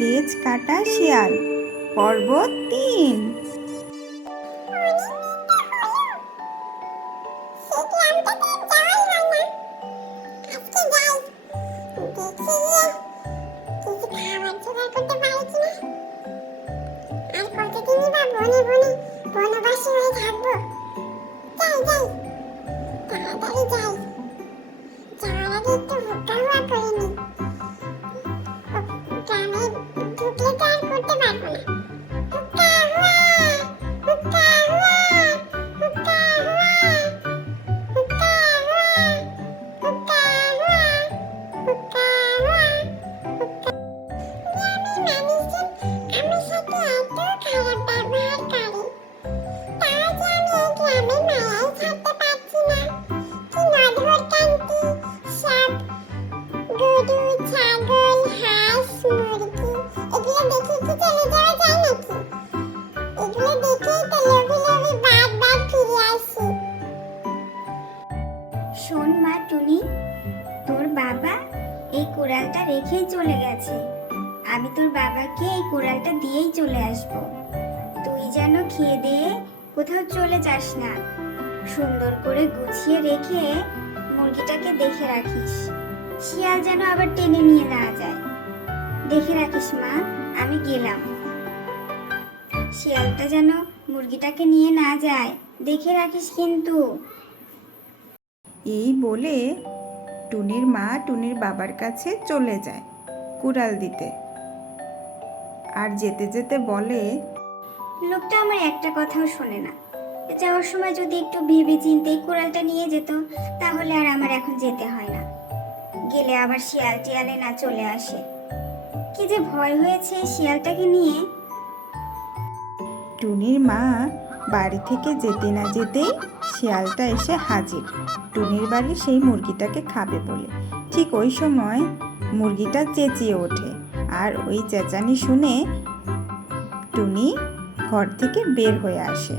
লেজ কাটা শিয়াল পর্ব ৩। শোন মা টুনি, তোর বাবা এই কোড়ালটা রেখেই চলে গেছে। আমি তোর বাবাকে এই কোড়ালটা দিয়েই চলে আসব। তুই যেন খেয়ে দিয়ে কোথাও চলে যাস না। সুন্দর করে গুছিয়ে রেখে মুরগিটাকে দেখে রাখিস, শিয়াল যেন আবার টেনে নিয়ে না যায়। দেখে রাখিস মা, আমি গেলাম। শিয়ালটা যেন মুরগিটাকে নিয়ে না যায়, দেখে রাখিস কিন্তু। এই বলে টুনির মা টুনির বাবার কাছে চলে যায় কুড়াল দিতে। আর যেতে যেতে বলে, লোকটা আমার একটা কথাও শোনে না। যাওয়ার সময় যদি একটু ভেবে চিন্তে কোড়ালটা নিয়ে যেত, তাহলে আর আমার এখন যেতে হয় না। গেলে আবার শিয়াল টিয়ালে না চলে আসে। কি যে ভয় হয়েছে শিয়ালটাকে নিয়ে। টুনির মা বাড়ি থেকে যেতে না যেতেই শিয়ালটা এসে হাজির টুনির বাড়ি সেই মুরগিটাকে খাবে বলে। ঠিক ওই সময় মুরগিটা চেঁচিয়ে ওঠে, আর ওই চেঁচানি শুনে টুনি ঘর থেকে বের হয়ে আসে।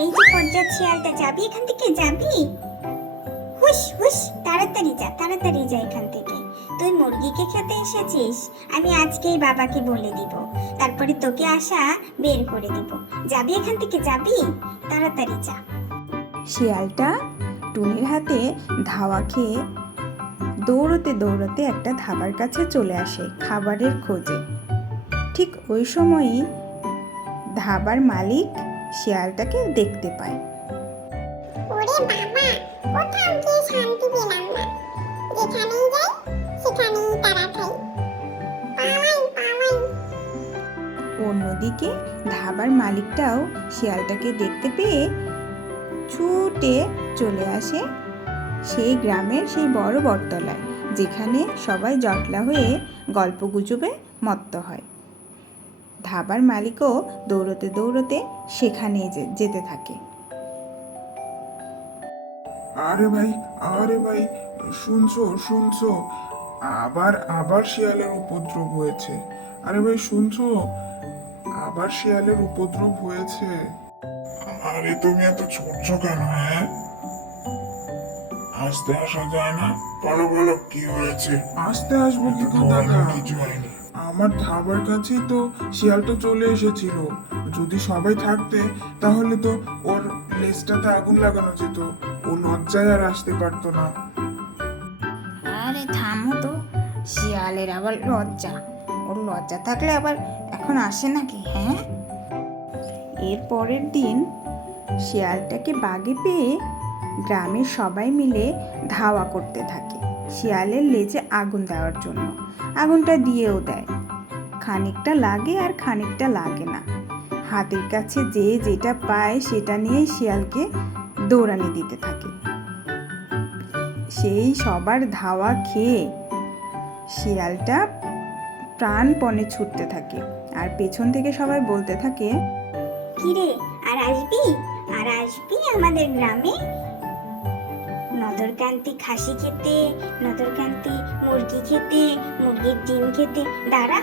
এই যে পর্যাত শিয়ালটা, যাবি এখান থেকে? যাবি? হুশ হুশ, তাড়াতাড়ি যা, তাড়াতাড়ি যা এখান থেকে। তুই মুরগিকে খেতে এসেছিস, আমি আজকেই বাবাকে বলে দিব, তারপরে তোকে আশা বের করে দিব। যাবি এখান থেকে? যাবি? তাড়াতাড়ি যা। শিয়ালটা টুনির হাতে ধাওয়া খেয়ে দৌড়তে দৌড়তে একটা ধাবার কাছে চলে আসে খাবারের খোঁজে। ঠিক ওই সময়ই ধাবার মালিক শিয়ালটাকে দেখতে পায়। ওরে বাবা, কোথাও গিয়ে শান্তি পেলাম না। যেখানেই যাই সেখানেই তারা খাই। পাওয়াই। অন্যদিকে ধাবার মালিকটাও শিয়ালটাকে দেখতে পেয়ে ছুটে চলে আসে সেই গ্রামের সেই বড় বটতলায়, যেখানে সবাই জটলা হয়ে গল্পগুজবে মত্ত হয়। ধাবার মালিকও দৌড়তে দৌড়তে সেখানে যেতে থাকে। আরে ভাই, শুনছো, আবার শিয়ালের উপদ্রব হয়েছে। আরে ভাই শুনছো, আবার শিয়ালের উপদ্রব হয়েছে। আরে তুমি এত ছুটছো কেন? হ্যাঁ, আসতে আসা যায় না? বলো কি হয়েছে? আসতে আসবো কি করে দাদা? কিছু হয়নি। আমার ধাবার কাছেই তো শিয়ালটা চলে এসেছিল। যদি সবাই থাকতে তাহলে তো ওর লেজটাতে আগুন লাগানো যেত। ও লজ্জায় আর আসতে পারতো না। আরে থামো তো, শিয়ালের আবার লজ্জা? ওর লজ্জা থাকলে আবার এখন আসে নাকি? হ্যাঁ। এর পরের দিন শিয়ালটাকে বাগে পেয়ে গ্রামের সবাই মিলে ধাওয়া করতে থাকে শিয়ালের লেজে আগুন দেওয়ার জন্য। আগুনটা দিয়েও দেয়, খানিকটা লাগে আর খানিকটা লাগে না। হাতের কাছে যে যেটা পায় সেটা নিয়ে শিয়ালকে দৌড়ানি দিতে থাকে। সেই সবার ধাওয়া খেয়ে শিয়ালটা প্রাণপণে ছুটতে থাকে, আর পেছন থেকে সবাই বলতে থাকে, কিরে, আর আসবি আমাদের গ্রামে? নদরকান্তি খাসি খেতে, নদরকান্তি মুরগি খেতে, মুরগির ডিম খেতে। দাঁড়া,